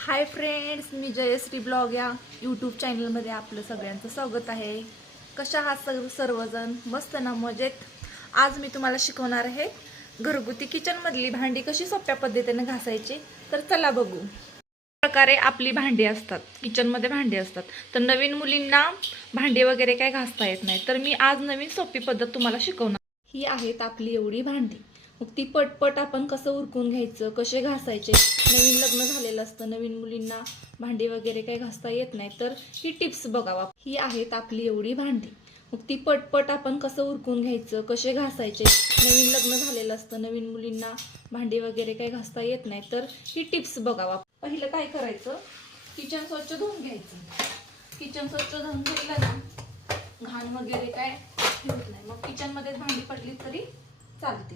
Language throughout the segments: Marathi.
हाय फ्रेंड्स मी जयश्री ब्लॉग या यूट्यूब चॅनलमध्ये आपलं सगळ्यांचं स्वागत आहे. कशा आहात सग सर्वजण? मस्त ना मजेत? आज मी तुम्हाला शिकवणार आहे घरगुती किचनमधली भांडी कशी सोप्या पद्धतीने घासायची. तर चला बघू. प्रकारे आपली भांडी असतात किचनमध्ये भांडी असतात. तर नवीन मुलींना भांडी वगैरे काय घासता येत नाही. तर मी आज नवीन सोपी पद्धत तुम्हाला शिकवणार. ही आहेत आपली एवढी भांडी. मग ती पटपट आपण कसं उरकून घ्यायचं कसे घासायचे? नवीन लग्न झालेलं असतं नवीन मुलींना भांडी वगैरे काही घासता येत नाही तर ही टिप्स बघावा. ही आहेत आपली एवढी भांडी. मग ती पटपट आपण कसं उरकून घ्यायचं कसे घासायचे? नवीन लग्न झालेलं असतं नवीन मुलींना भांडी वगैरे काही घासता येत नाही तर ही टिप्स बघावा. पहिलं काय करायचं? किचन स्वच्छ धुवून घ्यायचं. किचन स्वच्छ धुवून घेतलं ना घाण वगैरे काय होत नाही. मग किचनमध्येच भांडी पडली तरी चालते.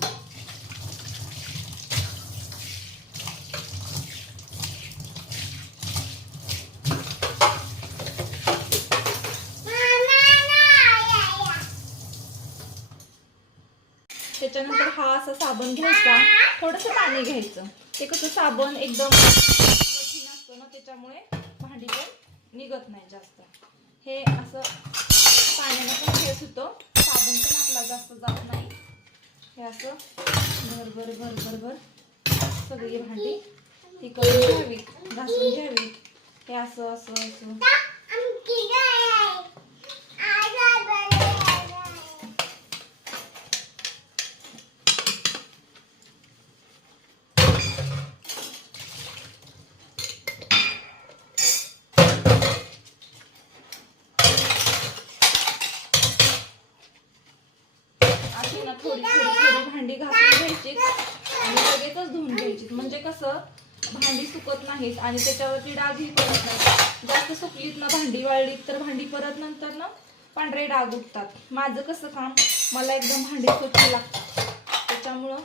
त्याच्यानंतर हा असा साबण घ्यायचा. थोडंसं पाणी घ्यायचं. ते कसं साबण एकदम कठीण असतं ना त्याच्यामुळे भांडी पण निघत नाही जास्त. हे असं पाण्यानं पण फेस होतो साबण पण आपला जास्त जात नाही. हे असं भरभर भरभर भर सगळी भांडी ती करून घ्यावी घासून घ्यावी. हे असं असं असं. अशी ना थोडी थोडी थोडी भांडी घासून घ्यायची आणि लगेचच धुवून घ्यायची. म्हणजे कसं भांडी सुकत नाहीत आणि त्याच्यावरती डागही पडत नाही जास्त सुकलीत ना भांडी वाळलीत तर भांडी परत नंतर ना पांढरे डाग उठतात. माझं कसं काम मला एकदम भांडी स्वच्छ लागतात. त्याच्यामुळं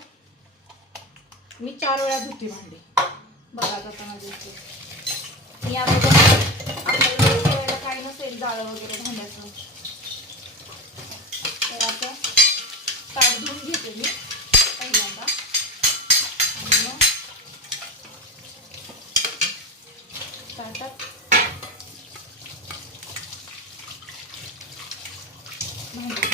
मी चार वेळा धुते भांडी. बघा जाताना धुते मी आता बघा, आपल्याला ठेवायला काही नसेल जाळं वगैरे भांड्याचं तर आता ताट धुवून घेते मी पहिल्यांदा आणि मग ताटात भांडी